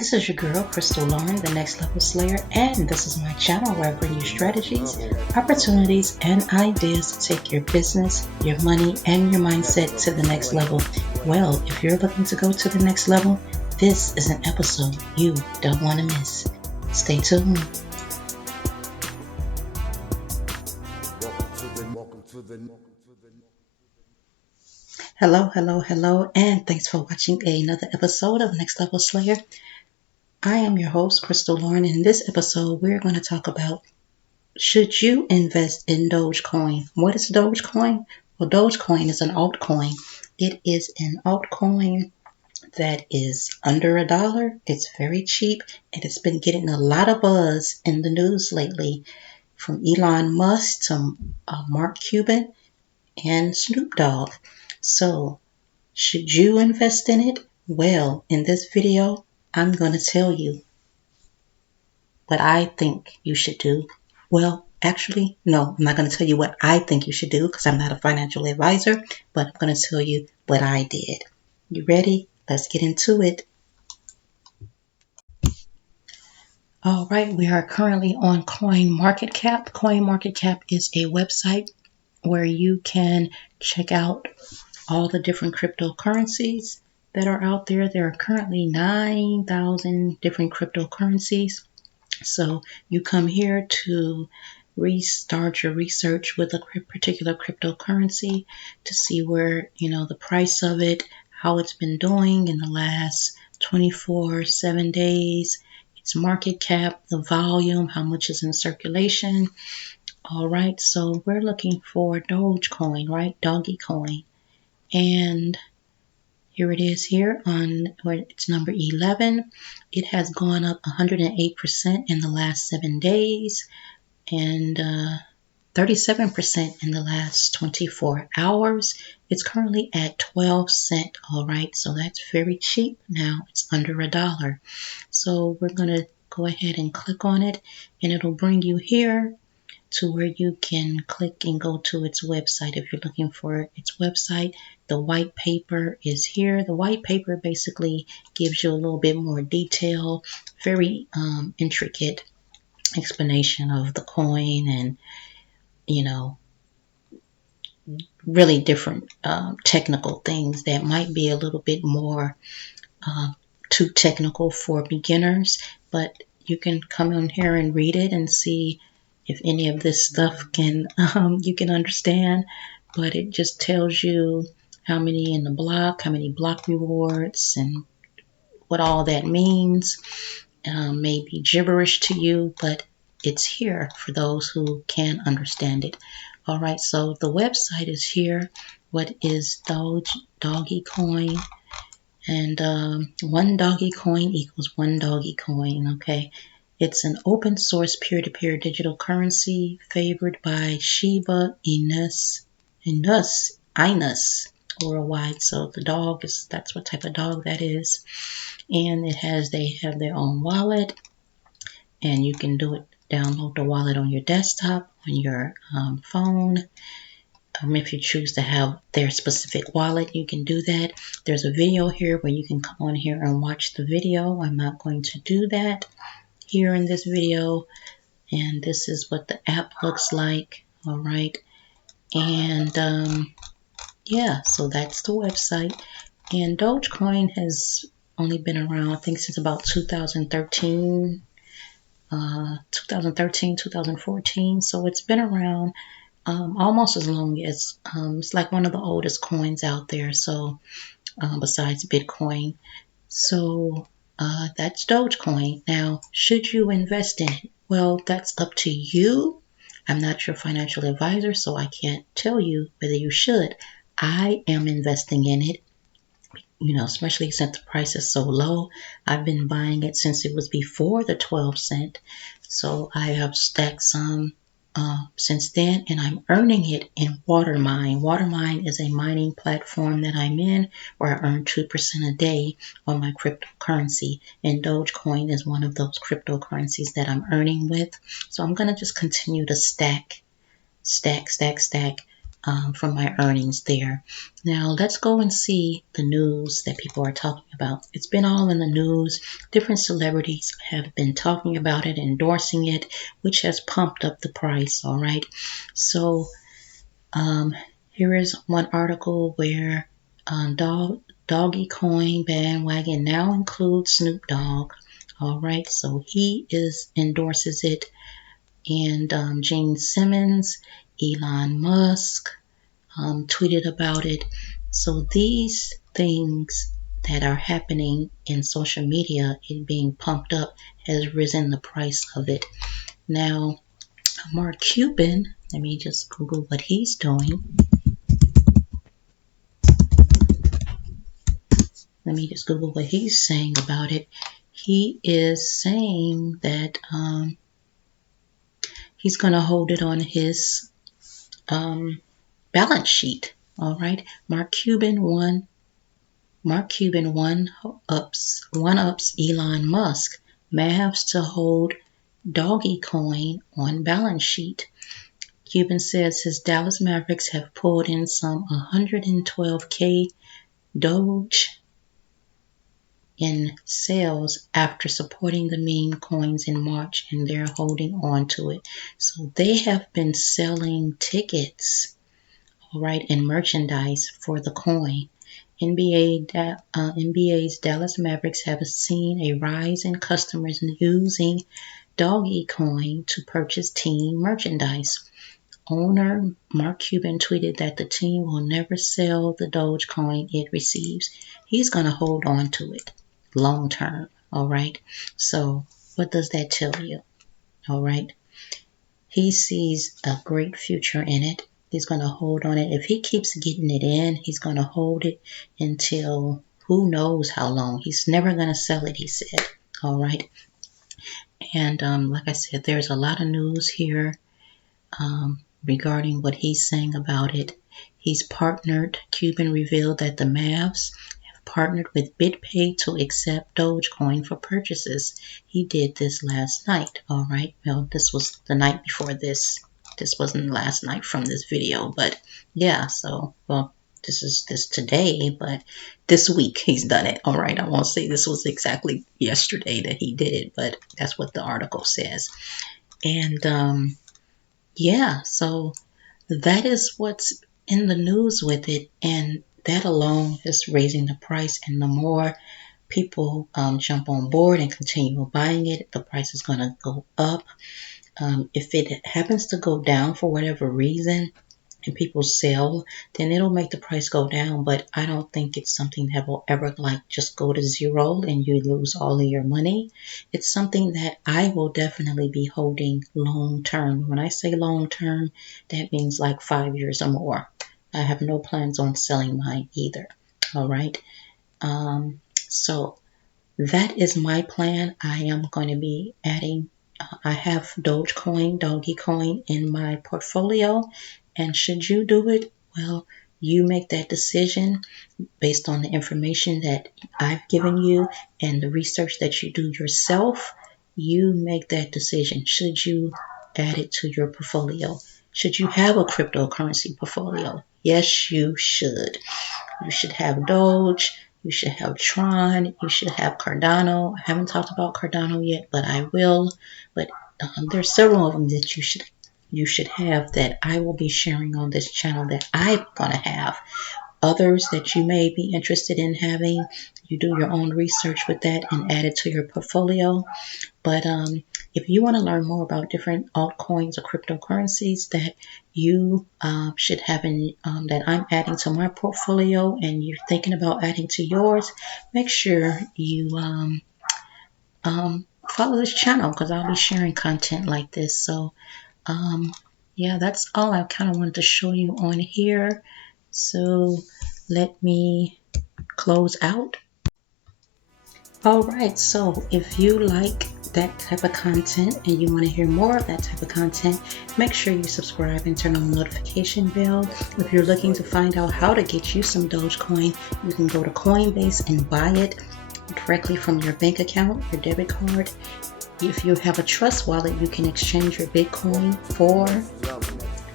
This is your girl, Crystal Lauren, the Next Level Slayer, and this is my channel where I bring you strategies, opportunities, and ideas to take your business, your money, and your mindset to the next level. Well, if you're looking to go to the next level, this is an episode you don't want to miss. Stay tuned. Hello, and thanks for watching another episode of Next Level Slayer. I am your host, Crystal Lauren, and in this episode, we're going to talk about should you invest in DogeCoin? What is DogeCoin? Well, DogeCoin is an altcoin. It is an altcoin that is under $1. It's very cheap, and it's been getting a lot of buzz in the news lately, from Elon Musk to Mark Cuban and Snoop Dogg. So, should you invest in it? Well, in this video, I'm going to tell you what I think you should do. Well, actually, no, I'm not going to tell you what I think you should do because I'm not a financial advisor, but I'm going to tell you what I did. You ready? Let's get into it. All right, we are currently on CoinMarketCap. CoinMarketCap is a website where you can check out all the different cryptocurrencies that are out there. There are currently 9,000 different cryptocurrencies. So you come here to restart your research with a particular cryptocurrency to see where, the price of it, how it's been doing in the last 7 days, its market cap, the volume, how much is in circulation. All right, so we're looking for DogeCoin, right? DogeCoin. And here it is here on where it's number 11. It has gone up 108% in the last 7 days and 37% in the last 24 hours. It's currently at 12 cents. All right, so that's very cheap now. It's under $1. So we're going to go ahead and click on it, and it'll bring you here to where you can click and go to its website if you're looking for its website. The white paper is here. The white paper basically gives you a little bit more detail, very intricate explanation of the coin and, really different technical things that might be a little bit more too technical for beginners, but you can come in here and read it and see if any of this stuff you can understand. But it just tells you how many in the block, how many block rewards, and what all that means. May be gibberish to you, but it's here for those who can understand it. All right, so the website is here. What is DogeCoin? And one DogeCoin equals one DogeCoin, okay? It's an open source peer-to-peer digital currency favored by Shiba Inus worldwide. So the dog that's what type of dog that is. And they have their own wallet, and you can download the wallet on your desktop, on your phone. If you choose to have their specific wallet, you can do that. There's a video here where you can come on here and watch the video. I'm not going to do that here in this video. And this is what the app looks like. All right. And yeah, so that's the website. And DogeCoin has only been around, I think, since about 2013, 2014. So it's been around almost as long as, it's like one of the oldest coins out there. So besides Bitcoin. So that's DogeCoin. Now, should you invest in it? Well, that's up to you. I'm not your financial advisor, so I can't tell you whether you should. I am investing in it, especially since the price is so low. I've been buying it since it was before the 12 cent. So I have stacked some since then, and I'm earning it in Watermine. Watermine is a mining platform that I'm in where I earn 2% a day on my cryptocurrency, and DogeCoin is one of those cryptocurrencies that I'm earning with. So I'm going to just continue to stack from my earnings there. Now let's go and see the news that people are talking about. It's been all in the news. Different celebrities have been talking about it, endorsing it, which has pumped up the price. All right. So here is one article where DogeCoin bandwagon now includes Snoop Dogg. All right. So he endorses it, and Gene Simmons, Elon Musk, tweeted about it. So these things that are happening in social media, it being pumped up, has risen the price of it. Now, Mark Cuban, let me just Google what he's doing. Let me just Google what he's saying about it. He is saying that he's going to hold it on his balance sheet. All right. Mark Cuban one-ups Elon Musk. Mavs to hold DogeCoin on balance sheet. Cuban says his Dallas Mavericks have pulled in some 112K Doge in sales after supporting the meme coins in March, and they're holding on to it. So they have been selling tickets, all right, and merchandise for the coin. NBA's Dallas Mavericks have seen a rise in customers using DogeCoin to purchase team merchandise. Owner Mark Cuban tweeted that the team will never sell the DogeCoin it receives. He's going to hold on to it long term, all right? So what does that tell you, all right? He sees a great future in it. He's going to hold on it. If he keeps getting it in, he's going to hold it until who knows how long. He's never going to sell it, he said. All right. And like I said, there's a lot of news here regarding what he's saying about it. Cuban revealed that the Mavs have partnered with BitPay to accept Dogecoin for purchases. He did this last night. All right. Well, this was the night before this. This wasn't last night from this video, but yeah, so, well, this is today, but this week he's done it. All right, I won't say this was exactly yesterday that he did it, but that's what the article says. And yeah, so that is what's in the news with it, and that alone is raising the price, and the more people jump on board and continue buying it, the price is going to go up. If it happens to go down for whatever reason and people sell, then it'll make the price go down. But I don't think it's something that will ever just go to zero and you lose all of your money. It's something that I will definitely be holding long term. When I say long term, that means like 5 years or more. I have no plans on selling mine either. All right. So that is my plan. I am going to be adding I have DogeCoin in my portfolio, and should you do it, well, you make that decision based on the information that I've given you and the research that you do yourself. You make that decision. Should you add it to your portfolio? Should you have a cryptocurrency portfolio? Yes, you should. You should have Doge. You should have Tron. You should have Cardano. I haven't talked about Cardano yet, but I will. But there's several of them that you should have that I will be sharing on this channel that I'm going to have. Others that you may be interested in having, you do your own research with that and add it to your portfolio. But if you want to learn more about different altcoins or cryptocurrencies that you should have that I'm adding to my portfolio and you're thinking about adding to yours, make sure you follow this channel because I'll be sharing content like this. So yeah, that's all I kind of wanted to show you on here. So let me close out. All right, so if you like that type of content and you want to hear more of that type of content, make sure you subscribe and turn on the notification bell. If you're looking to find out how to get you some Dogecoin, you can go to Coinbase and buy it directly from your bank account, your debit card. If you have a trust wallet, you can exchange your Bitcoin for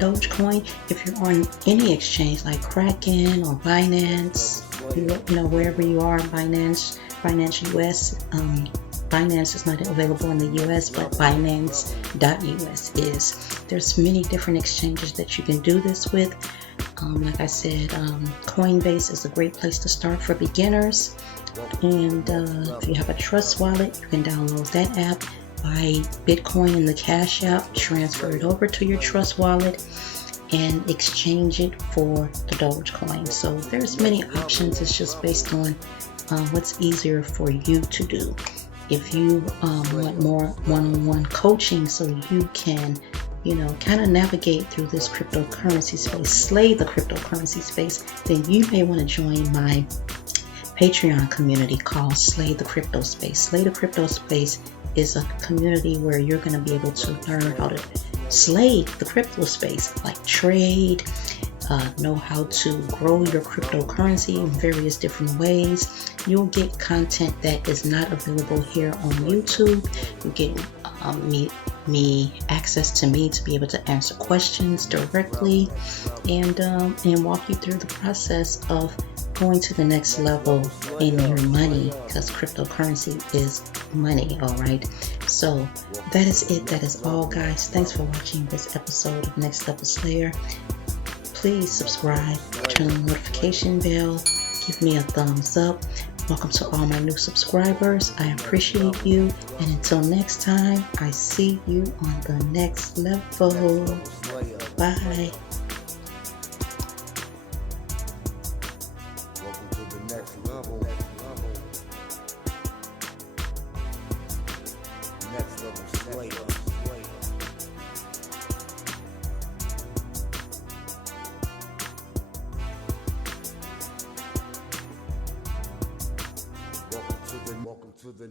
DogeCoin. If you're on any exchange like Kraken or Binance, wherever you are, Binance US. Binance is not available in the US, but Binance.us is. There's many different exchanges that you can do this with. Like I said, Coinbase is a great place to start for beginners. And if you have a Trust wallet, you can download that app, buy Bitcoin in the Cash App, transfer it over to your Trust wallet, and exchange it for the DogeCoin. So there's many options. It's just based on what's easier for you to do. If you want more one-on-one coaching so you can kind of navigate through this cryptocurrency space, slay the cryptocurrency space, then you may want to join my Patreon community called Slay the Crypto Space. Slay the Crypto Space is a community where you're going to be able to learn how to slay the crypto space, like trade, know how to grow your cryptocurrency in various different ways. You'll get content that is not available here on YouTube. You get access to me to be able to answer questions directly and walk you through the process of going to the next level in your money, because cryptocurrency is money. All right, so that is it. That is all, guys. Thanks for watching this episode of Next Level Slayer. Please subscribe, turn on the notification bell, give me a thumbs up. Welcome to all my new subscribers. I appreciate you. And until next time, I see you on the next level. Bye. Welcome to the next level. Next level Slayer. Welcome to the